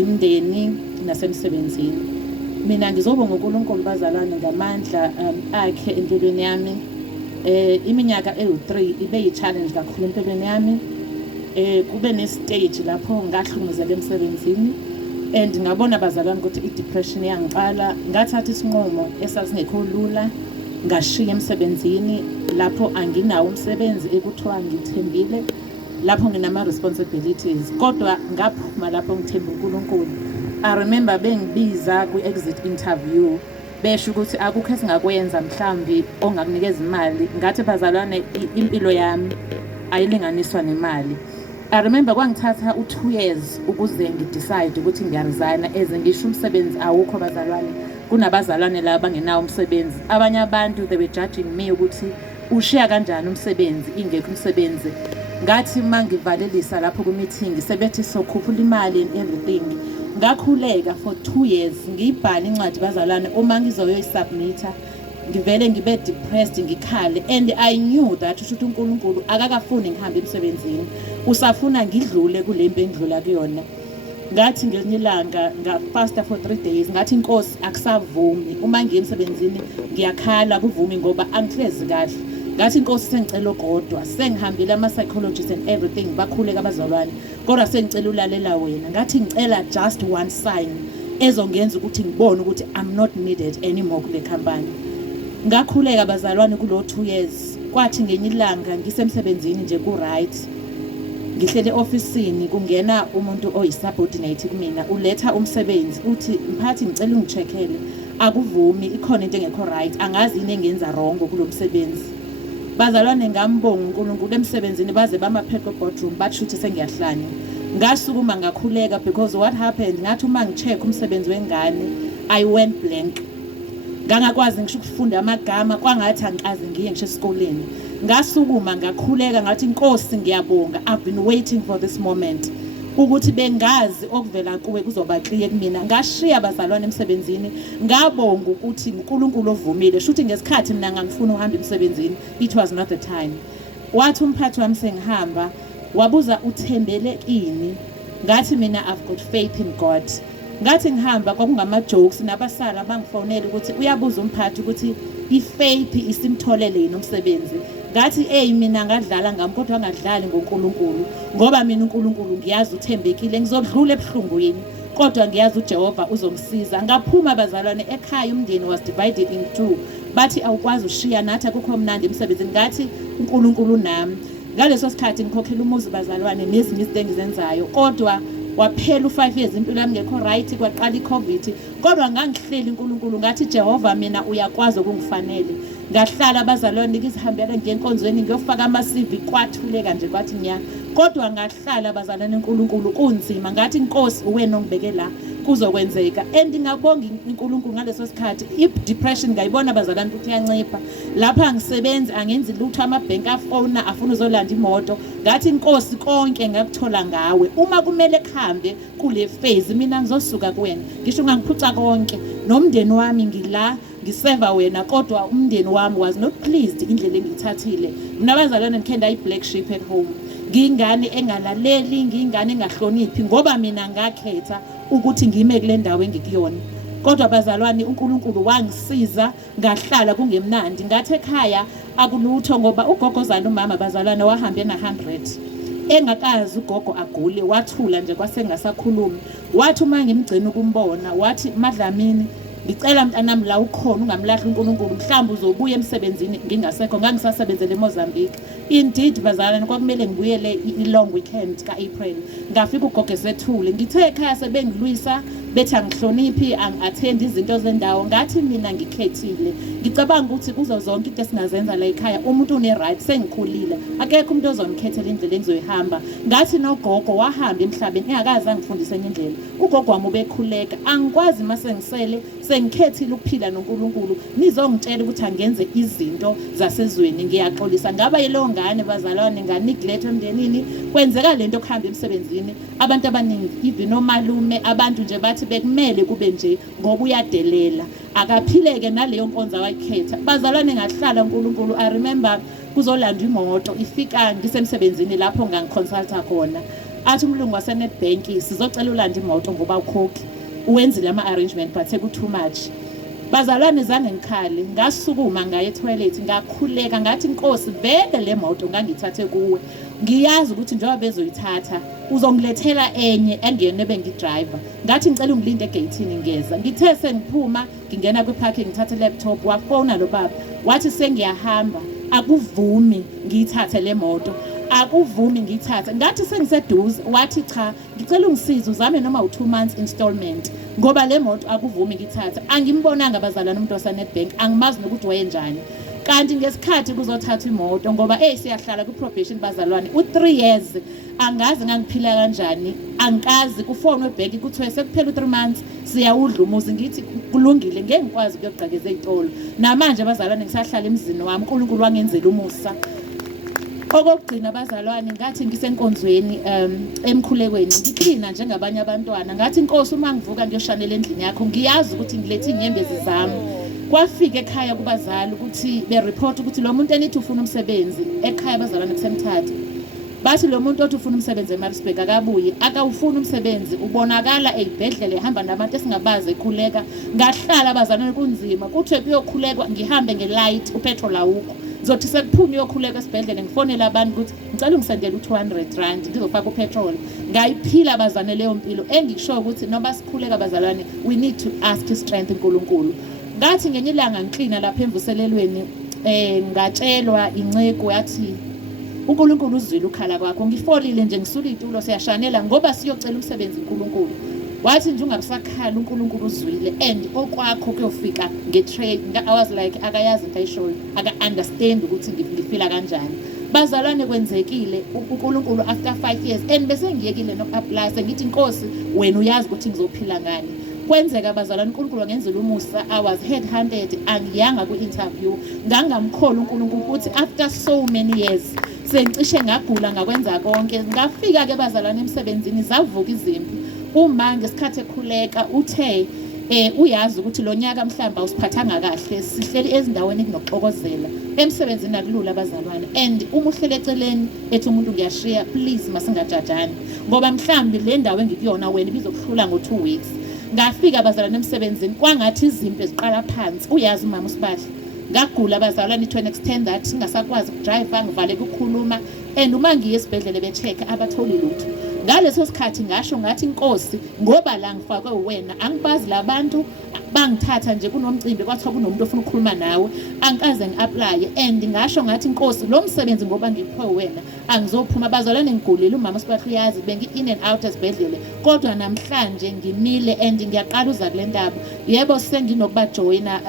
imndeni nasemsebenzini. Mina ngizobonga uNkulunkulu bazalwane ngamandla akhe empilweni yami. Iminyaka ewu3 ibe yi-challenge kakhulu empilweni yami. Kube ne-stage lapho ngahlukumezeka emsebenzini and ngabona bazalwane ukuthi i-depression yangiqala. Ngathatha isinqumo esasingekho lula, ngashiya emsebenzini lapho anginawo umsebenzi ekuthiwa ngithembile, lapho nginama-responsibilities, kodwa ngaphuma lapho ngithemba uNkulunkulu. I remember bengibiza kwi-exit interview, besho ukuthi akukho esingakwenza mhlambi ongakunikeza imali. Ngathi bazalwane impilo yami ayilinganiswa nemali. I remember kwangithatha u2 years ukuze ngidecide ukuthi ngiyaresign eze ngisho umsebenzi awukho bazalwane. Kunabazalwane laba bangenawo umsebenzi. Abanye abantu they were judging me ukuthi ushiya kanjani umsebenzi ingekho umsebenzi. Ngathi mangivalelisa lapho ku-meeting sebethi sokhuphula imali and everything. Ngakhuleka for 2 years ngiyibhala incwadi bazalwane uma ngizoyoyisubmita ngivele ngibe depressed ngikhale, and I knew that ukuthi uNkulunkulu akakafuni ngihambe emsebenzini, usafuna ngidlule kule mpi engidlula kuyona. Ngathi ngelinye ilanga ngafasta for 3 days, ngathi inkosi akusavumi uma ngiye emsebenzini ngiyakhala kuvumi ngoba angihlezi kahle. Ngathi inkosi sengicela kodwa sengihambile ama-psychologists and everything bakhuleka abazalwane, kodwa sengicela ulalela wena. Ngathi ngicela just one sign ezongenza ukuthi ngibone ukuthi I'm not needed anymore kule company. Ngakhuleka abazalwane kulo 2 years. Kwathi ngenye ilanga ngisemsebenzini nje ku-right, ngihlele ofisini kungena umuntu oyisubordinate kumina, uletha umsebenzi uthi mphathi ngicela ungicheckele, akuvumi, ikhona into engekho right, angazi yini engenza wrong kulo msebenzi. Bazalwane ngambonga uNkulunkulu emsebenzini baze bama-petrol boardroom bathi ukuthi sengiyahlanya. Ngasukuma ngakhuleka because what happened, ngathi uma ngicheck umsebenzi wengane I went blank. Ngangakwazi ngisho ukufunda amagama, kwangathi angikaze ngiye ngisho esikoleni. Ngasukuma ngakhuleka ngathi inkosi ngiyabonga, I've been waiting for this moment ukuthi bengazi okuvela kuwe kuzoba clear kumina. Ngashiya abazalwane emsebenzini, ngabonga ukuthi uNkulunkulu ovumile shuthi ngesikhathi mina ngangifuna uhamba emsebenzini, it was not the time. Wathi umphathi wami sengihamba wabuza uthembele kini, ngathi mina I've got faith in God. Ngathi ngihamba kwakungama-jokes nabasala bangifonela ukuthi uyabuza umphathi ukuthi i-faith isimtholele yini umsebenzi. Ngathi mina ngadlala ngami kodwa ngadlali ngoNkulunkulu ngoba mina uNkulunkulu ngiyazi uthembekile, ngizodlula ebuhlungwini kodwa ngiyazi uJehova uzongisiza. Ngaphuma abazalwane ekhaya, umndeni was divided in 2. Bathi awukwazi ushiya nathi akukho mnandi emsebenzini. Ngathi uNkulunkulu nami ngaleso sikhathi ngikhokhela umuzi bazalwane nezinye izinto engizenzayo, kodwa waphela u5 years impilo yami ngekho right, kwaqala iCovid, kodwa ngangihleli uNkulunkulu ngathi Jehova mina uyakwazi okungifanele. Ngahlala abazalwane ngizihambela ngenkonzweni ngiyofaka ama-CV, kwathuleka nje kwathi nya, kodwa ngahlala abazalwane uNkulunkulu kunzima. Ngathi inkosi uwena ongibeke la kuzokwenzeka, and ngabonga uNkulunkulu ngaleso sikhathi i-depression ngayibona abazalwane ukuthi iyancipha. Lapha ngisebenzi angenzi lutho, amabhenki afona afuna uzolanda imoto. Ngathi inkosi konke ngakuthola ngawe, uma kumele kuhambe kule phase mina ngizosuka kuwena. Ngisho ngangiphuca konke nomndeni wami ngila ngiseva wena, kodwa umndeni wami was not pleased indlela engithathile. Mina abazalwane ngikhenda i-black sheep at home, ngiyingane engalaleli, ngiyingane engahloniphi ngoba mina ngakhetha ukuthi ngime kule ndawo engikuyona. Kodwa abazalwane uNkulunkulu wangisiza, ngahlala kungemnandi. Ngathi ekhaya akulutho ngoba ugogozana umama abazalwane wahambe na100, engakazi ugogo agule, wathula nje kwasengasakhulumi. Wathi uma ngimgcina ukumbona wathi Madlamini ngicela mntanami la ukhona ungamlahla uNkulunkulu, mhlawumbe uzobuya emsebenzini ngingasekho. Ngangisasebenzele eMozambique. Indeed bazalwane kwakumele ngibuyele i-long weekend ka-April. Ngafika ugogo esethule, ngithe ekhaya sebengilwisa bethi angihloniphi, angi-attend izinto zendawo. Ngathi mina ngikhethile, ngicabanga ukuthi kuzo zonke into esingazenza la ekhaya umuntu une-right, sengikhulile akekho umuntu ozongikhethela indlela engizoyihamba. Ngathi nogogo wahamba emhlabeni engakaze angifundise enye indlela. Ugogo wami ubekhuleka, angikwazi uma sengisele sengikhethile ukuphila noNkulunkulu, nizongitshela ukuthi angenze izinto zasezweni. Ngiyaxolisa ngaba yileyo ngane bazalwane nga-neglect emndenini, kwenzeka lento kuhamba emsebenzini. Abantu abaningi even omalume abantu nje bathi bekumele kube nje ngoba uyadelela, akaphileke naleyo nkonzo awayikhetha. Bazalwane ngahlala uNkulunkulu. I remember kuzolanda imoto ifika ngisemsebenzini lapho ngangiconsulta khona, athi umlungu waseNetbank sizocela ulanda imoto ngoba ukhokhi uwenzile ama-arrangement but seku-too much. Bazalwane zange ngikhale, ngasukuma ngaye etoilet, ngakhuleka ngathi Nkosi vele le moto ngangithathe kuwe. Ngiyazi ukuthi njengoba bezoyithatha uzongilethela enye engiyona ebengidriver. Ngathi ngicela ungilinde egate-ini ngeza. Ngithe sengiphuma ngingena kwi-parking ngithathe laptop wafona lo baba. Wathi sengiyahamba akuvumi ngiyithathe le moto. Akuvumi ngiyithathe. Ngathi sengiseduze wathi cha ngicela ungisize uzame noma u2 months installment ngoba le moto akuvumi ngiyithathe. Angimbonanga abazalwane umuntu waseNetbank, angimazi nokuthi wayenjani. Kanti ngesikhathi kuzothatha imoto ngoba siyahlala ku-probation bazalwane u3 years angazi ngangiphila kanjani, angikazi kufonwe ebhenki kuthiwe sekuphela u3 months siyawudla umuzi. Ngithi kulungile ngeke ngikwazi ukuyogqekeza ezitolo. Namanje abazalwane ngisahlala emzini wami, uNkulunkulu wangenzela umusa. Okugcina abazalwane ngathi ngisenkonzweni emkhulekweni ngiklina njengabanye abantwana, ngathi Nkosi uma ngivuka ngiyoshanela endlini yakho ngiyazi ukuthi ngilethe inyembezi zami. Kwafika ekhaya kubazali ukuthi bereport ukuthi lo muntu enithi ufuna umsebenzi ekhaya abazalwane kusemthatha. Bathi lo muntu othi ufuna umsebenzi eMaritzburg akabuye, akawufuna umsebenzi, ubonakala eyibhedlela ehamba nabantu esingabazi ekhuleka. Ngahlala abazalwane kunzima, kuthiwe kuyokhulekwa ngihambe ngelight upetrol awukho. Zothi sekuphuma uyokhuleka esibhedlela ngifonela abantu ukuthi ngicela ungisendele u200 ngizofaka upetrol. Ngayiphila abazalwane leyo mpilo engisho ukuthi noma sikhuleka abazalwane we need to ask his strength uNkulunkulu. Ngathi ngenye ilanga ngiklina lapha emvuselelweni ngatshelwa incegu yathi uNkulunkulu uzwile ukhala kwakho. Ngifolile nje ngisula itulo siyashanela ngoba siyocela umsebenzi uNkulunkulu. Wathi nje ungabusakhala uNkulunkulu uzwile and okwakho kuyofika ngetrain. I was like akayazi into ayishoyo, aka understand ukuthi ngifila kanjani. Bazalwane kwenzekile uNkulunkulu after 5 years and bese ngiyekile no-apply sengithi Nkosi wena uyazi ukuthi ngizophila ngani. Kwenzeka abazalwane uNkulunkulu wangenzela umusa. I was headhunted angiyanga ku-interview. Ngangamkhola uNkulunkulu ukuthi after so many years sengicishe ngagula ngakwenza konke. Ngafika ke bazalwane emsebenzini zavuka izimpi. Uma ngesikhathi ekhuleka uthe uyazi ukuthi lo nyaka mhlamba usiphathanga kahle, sihleli ezindaweni kunoxokozela emsebenzini akulula abazalwane. And uma uhlele eceleni ethi umuntu ngiyashiya please masingajajani ngoba mhlambi le ndawo engikuyona wena ibizokuhlula ngo2 weeks. Ngafika abazalwane emsebenzini kwangathi izimpi eziqala phansi. Uyazi umama uSibadla ngagula abazalwane to an extent that singasakwazi ukudrive ngivale ukukhuluma and uma ngiye esibhedlela becheck abatholi lutho. Ngaleso sikhathi ngasho ngathi Nkosi ngoba la ngifakwe wena angibazi labantu bangithatha nje kunomcimbi kwathiwa kunomuntu ofuna ukukhuluma nawe angikaze ngi-apply and ngasho ngathi Nkosi lo msebenzi ngoba ngiphiwe wena angizophuma. Abazalwane ngigulile umama uSibadla uyazi bengi-in and out esibhedlela kodwa namhlanje ngimile and ngiyaqala uza kule ndaba. Yebo senginokubajoyina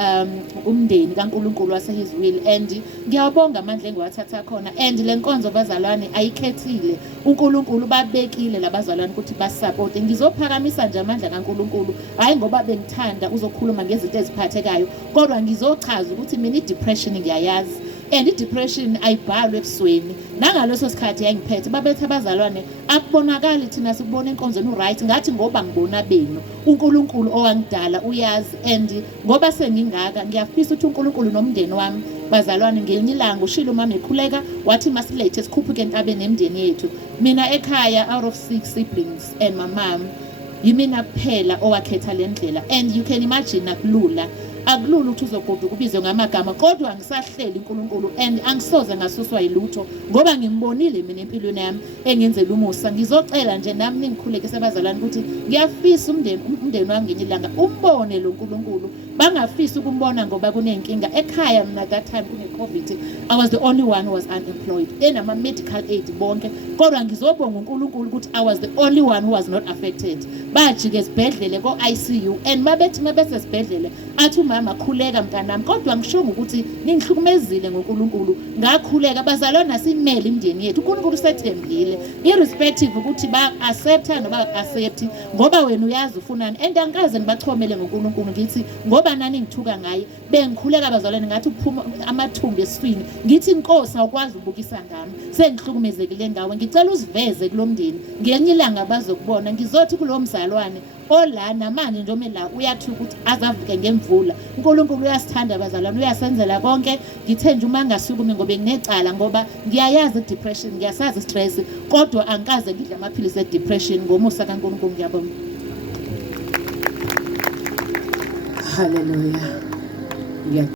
umndeni kaNkulunkulu wase his will and ngiyabonga amandla engiwathatha khona and le nkonzo bazalwane ayikhethile. uNkulunkulu babekile labazalwane ukuthi basupport. Ngizophakamisa nje amandla kaNkulunkulu hayi ngoba bengithanda uzokhuluma ngezinto eziphathekayo kodwa ngizochaza ukuthi mina i-depression ngiyayazi and i-depression ayibhalwe ebusweni. Nangaleso sikhathi yayingiphethe babethe abazalwane akubonakala thina sikubona enkonzweni uright ngathi ngoba ngibona benu uNkulunkulu owangidala uyazi and ngoba sengingaka ngiyafisa ukuthi uNkulunkulu nomndeni wami bazalwane ngelinye ilanga ushilo umama ekhuleka wathi masilethe sikhuphuke entabeni nemndeni yethu. Mina ekhaya out of 6 siblings and my mom yimina kuphela owakhetha le ndlela and you can imagine akulula ukuthi uzogoduka ubizwe ngamagama kodwa angisahleli uNkulunkulu and angisoze ngasuswa yilutho ngoba ngimbonile mina empilweni yami engenzela umusa. Ngizocela nje nami ningikhuleke sebazalwane ukuthi ngiyafisa umndeni wami ngenye ilanga umbone lo uNkulunkulu bangafisa ukumbona ngoba kunenkinga ekhaya. Mina that time kune-COVID I was the only one who was unemployed enama medical aid bonke kodwa ngizobonga uNkulunkulu ukuthi I was the only one who was not affected. Bajike esibhedlele ko-ICU and mabese esibhedlele athi umama khuleka mntanami kodwa ngishongo ukuthi ningihlukumezile ngoNkulunkulu ngakhuleka. Abazalwane asimele imndeni yethu uNkulunkulu usethembile irrespective ukuthi ba-accepta noma ba-accepti ngoba wena uyazi ufunani and angikaze ngibachomele ngoNkulunkulu ngithi ngoba nani ngithuka ngaye bengikhuleka abazalwane ngathi uphuma amathumbu esifini ngithi Nkosi awukwazi ukubukisa ngami sengihlukumezekile ngawe ngicela uziveze kulomndeni ngenye ilanga bazokubona. Ngizothi kulo mzalwane olana manje njengoba la uyathuka ukuthi azavuke ngemvula uNkulunkulu uyasithanda bazalwane, uyasenzela konke. Ngithe nje uma ngingasukumi ngoba nginecala, ngoba ngiyayazi i-depression, ngiyasazi i-stress, kodwa angikaze ngidle amaphilisi e-depression. Ngomusa kaNkulunkulu ngiyabonga. Hallelujah.